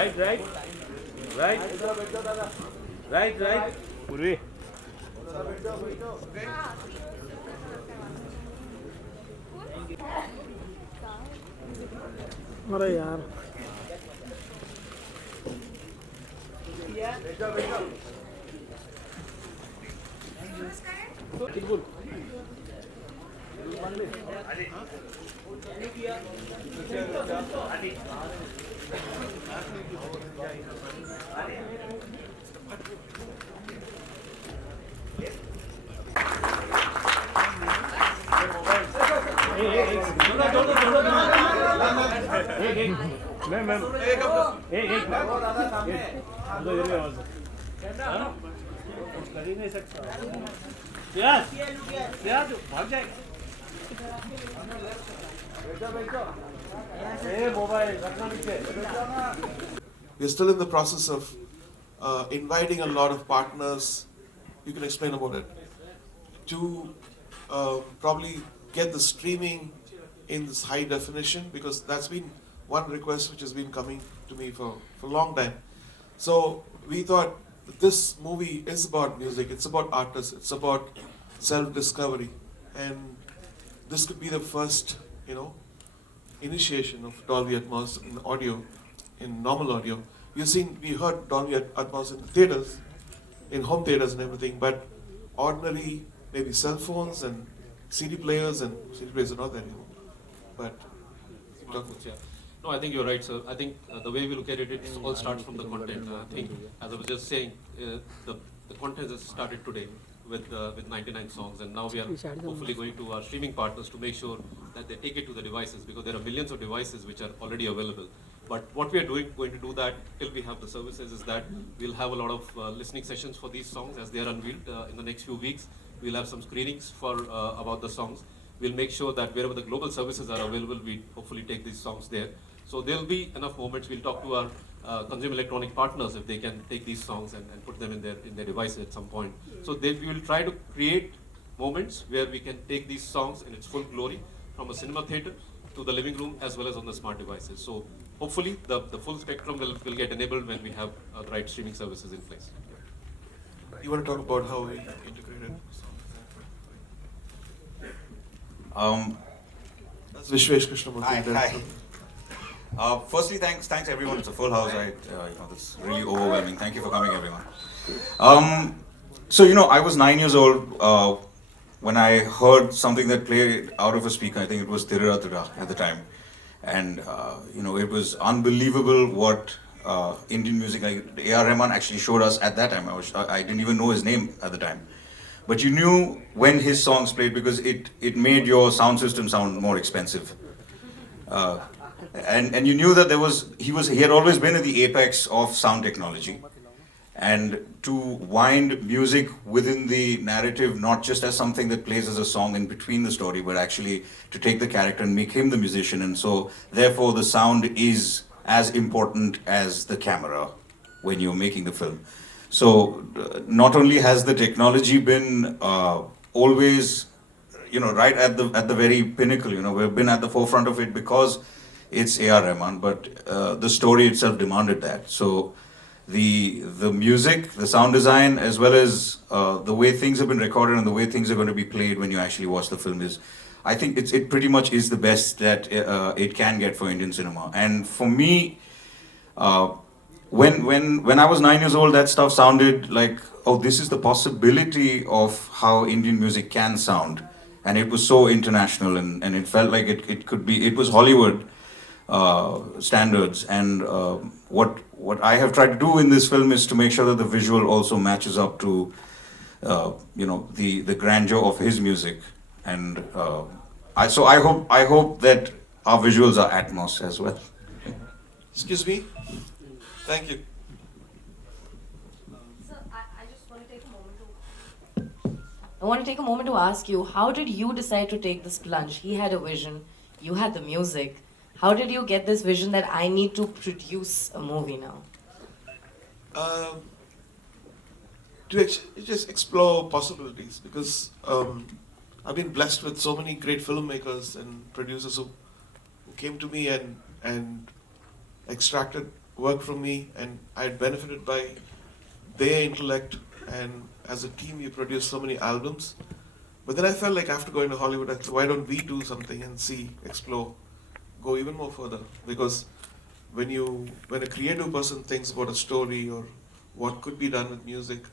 Right, right. Right. Right, right. Purvi. अरे यार ma'am ma'am एक तो इधर आवाज कर ही नहीं सकता प्याज भाग जाए मोबाइल रखना नीचे We're still in the process of inviting a lot of partners. You can explain about it. To probably get the streaming in this high definition, because that's been one request which has been coming to me for a long time. So we thought that this movie is about music, it's about artists, it's about self-discovery. And this could be the first, initiation of Dolby Atmos in audio, in normal audio. We heard Dolby Atmos in theaters, in home theaters and everything, but ordinary, maybe cell phones and CD players are not there anymore. But Yeah. No, I think you're right, sir. I think the way we look at it, it all starts from the content. I think, as I was just saying, the content has started today with 99 songs, and now we are hopefully going to our streaming partners to make sure that they take it to the devices, because there are millions of devices which are already available. But what we are going to do that till we have the services is that we'll have a lot of listening sessions for these songs as they are unveiled in the next few weeks. We'll have some screenings for about the songs. We'll make sure that wherever the global services are available, we hopefully take these songs there. So there'll be enough moments. We'll talk to our consumer electronic partners if they can take these songs and put them in their devices at some point. So we will try to create moments where we can take these songs in its full glory from a cinema theater to the living room as well as on the smart devices. So hopefully the full spectrum will get enabled when we have the right streaming services in place. you want to talk about how we integrated? That's Vishwesh Krishnamurthy. Hi. Firstly, thanks everyone. It's a full house. It's really overwhelming. Thank you for coming, everyone. So I was 9 years old when I heard something that played out of a speaker. I think it was Tirira Tira at the time, and it was unbelievable what Indian music, like A.R. Rahman, actually showed us at that time. I didn't even know his name at the time. But you knew when his songs played because it made your sound system sound more expensive. And you knew that he had always been at the apex of sound technology. And to wind music within the narrative, not just as something that plays as a song in between the story, but actually to take the character and make him the musician. And so therefore the sound is as important as the camera when you're making the film. So not only has the technology been always, right at the very pinnacle, we've been at the forefront of it because it's A.R. Rahman, but the story itself demanded that. So the music, the sound design, as well as the way things have been recorded and the way things are going to be played when you actually watch the film I think it pretty much is the best that it can get for Indian cinema. And for me, when I was 9 years old, that stuff sounded like, oh, this is the possibility of how Indian music can sound. And it was so international, and it felt like it was Hollywood standards. And what I have tried to do in this film is to make sure that the visual also matches up to, the grandeur of his music. And I hope that our visuals are Atmos as well. Excuse me? Thank you. Sir, I just want to take a moment I want to take a moment to ask you, how did you decide to take this plunge? He had a vision, you had the music. How did you get this vision that I need to produce a movie now? To just explore possibilities, because I've been blessed with so many great filmmakers and producers who came to me and extracted work from me, and I had benefited by their intellect, and as a team we produced so many albums. But then I felt like after going to Hollywood, I thought, why don't we do something and see, explore, go even more further? Because when a creative person thinks about a story or what could be done with music,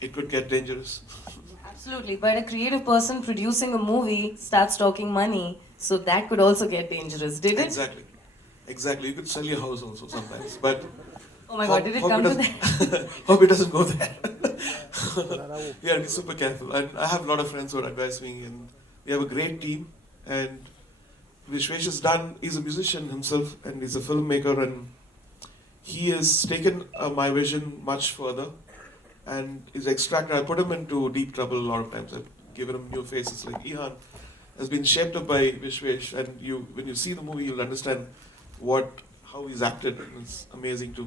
it could get dangerous. Absolutely, but a creative person producing a movie starts talking money, so that could also get dangerous, did it? Exactly. You could sell your house also sometimes, but Oh my god, did it come to that? hope it doesn't go there. You gotta be super careful. And I have a lot of friends who advise me, and we have a great team. And Vishwesh is he's a musician himself, and he's a filmmaker, and he has taken my vision much further, and he's extracted. I put him into deep trouble a lot of times. I've given him new faces, like Ihan has been shaped up by Vishwesh, and when you see the movie, you'll understand how he's acted, and it's amazing to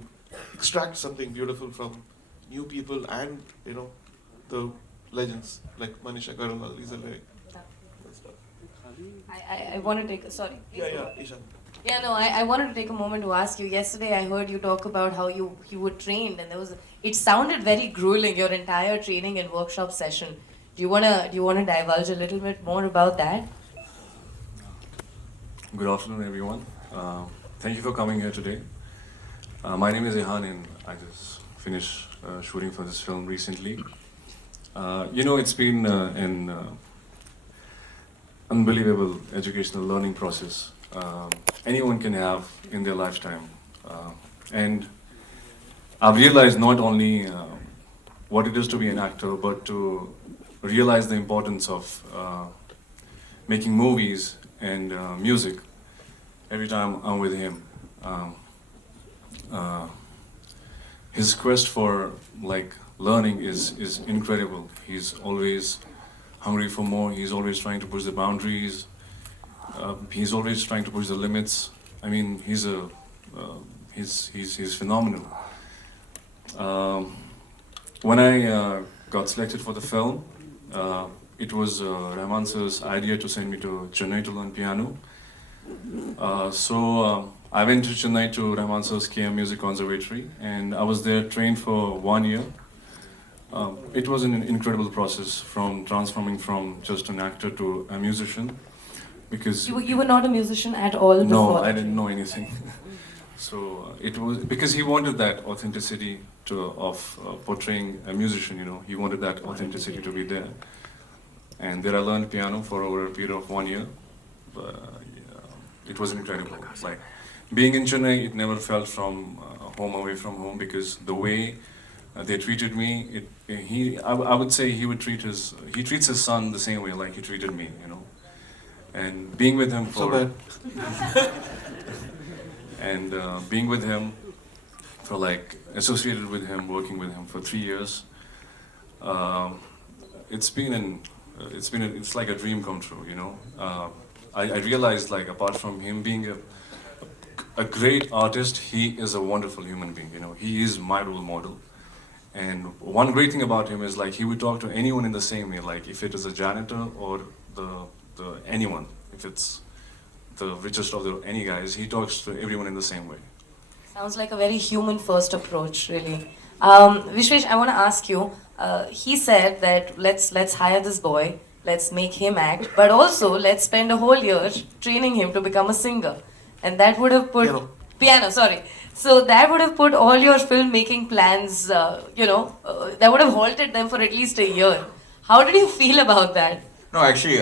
extract something beautiful from new people and the legends like Manisha Agarwal, Lisa Lake. I want to take sorry. Yeah, Ishan. Yeah, no, I wanted to take a moment to ask you. Yesterday, I heard you talk about how you were trained, and it sounded very grueling. Your entire training and workshop session. Do you wanna divulge a little bit more about that? Good afternoon, everyone. Thank you for coming here today. My name is Ihan, and I just finished shooting for this film recently. It's been an unbelievable educational learning process anyone can have in their lifetime. And I've realized not only what it is to be an actor, but to realize the importance of making movies and music every time I'm with him. His quest for learning is incredible. He's always hungry for more. He's always trying to push the boundaries. He's always trying to push the limits. I mean, he's phenomenal. When I got selected for the film, it was Rahman sir's idea to send me to Chennai to learn piano. So I went to Chennai to Rahman sir's KM Music Conservatory, and I was there trained for 1 year. It was an incredible process from transforming from just an actor to a musician, because You were not a musician at all before? no, I didn't know anything. So it was because he wanted that authenticity of portraying a musician. He wanted that authenticity to be there. And there I learned piano for over a period of 1 year. It was incredible. Like being in Chennai, it never felt from home away from home, because the way they treated me, I would say he treats his son the same way like he treated me. And being with him for and being with him for associated with him, working with him for 3 years, it's like a dream come true. I realized apart from him being a great artist, he is a wonderful human being. He is my role model. And one great thing about him is he would talk to anyone in the same way. If it is a janitor or the anyone, if it's the richest of any guys, he talks to everyone in the same way. Sounds like a very human first approach, really. Vishwesh, I want to ask you, he said that let's hire this boy, let's make him act, but also let's spend a whole year training him to become a singer. And that would have put... Piano, sorry. So that would have put all your filmmaking plans, that would have halted them for at least a year. How did you feel about that? No, actually,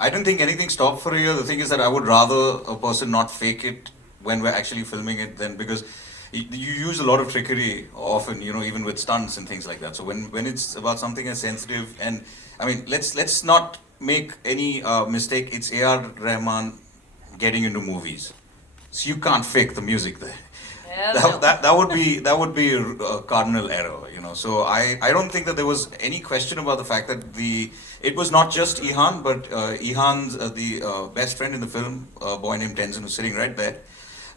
I don't think anything stopped for a year. The thing is that I would rather a person not fake it when we're actually filming it, than because you use a lot of trickery often, even with stunts and things like that. So when it's about something as sensitive, and I mean, let's not make any mistake. It's A.R. Rahman getting into movies, so you can't fake the music there. That would be a cardinal error, So I don't think that there was any question about the fact that it was not just Ihan, but Ihan's the best friend in the film, a boy named Tenzin, who's sitting right there.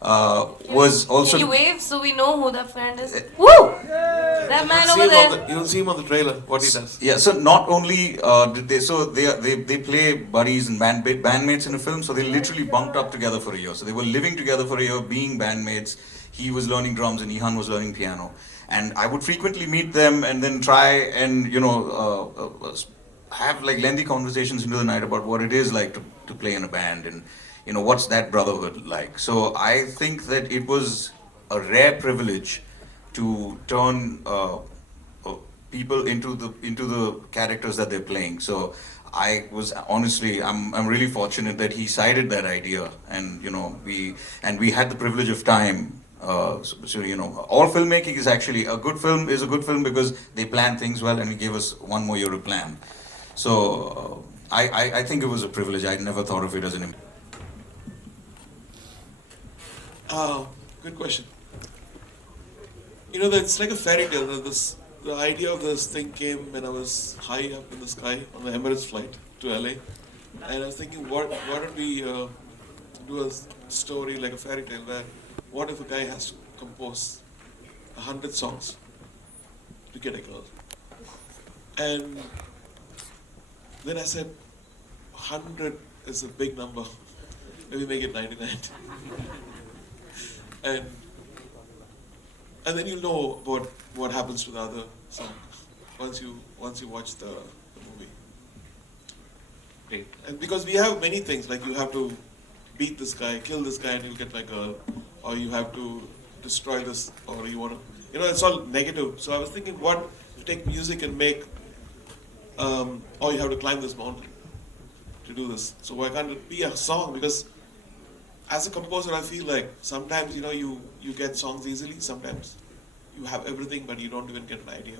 was also. Can you wave so we know who that friend is? Woo! That man over there. You'll see him on the trailer, what he does. Yeah, so not only did they play buddies and bandmates in a film, so they literally bunked up together for a year. So they were living together for a year, being bandmates. He was learning drums and Ihan was learning piano. And I would frequently meet them and then try and, have like lengthy conversations into the night about what it is like to play in a band and, what's that brotherhood like. So I think that it was a rare privilege to turn people into the characters that they're playing. So I was honestly, I'm really fortunate that he cited that idea, and we had the privilege of time. All filmmaking is actually a good film is a good film because they plan things well, and he gave us 1 more year to plan. So I think it was a privilege. I never thought of it as an. Good question. It's like a fairy tale. The idea of this thing came when I was high up in the sky on the Emirates flight to LA, and I was thinking, why don't we do a story like a fairy tale where, what if a guy has to compose 100 songs to get a girl? And then I said, 100 is a big number. Maybe make it 99. And then you'll know about what happens to the other song once you watch the movie. Great. And because we have many things, like you have to beat this guy, kill this guy, and you'll get my girl, or you have to destroy this, or you want to, it's all negative. So I was thinking, what to take music and make, or you have to climb this mountain to do this. So why can't it be a song? Because as a composer, I feel like sometimes, you get songs easily, sometimes you have everything, but you don't even get an idea.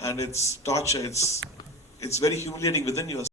And it's torture, it's very humiliating within yourself.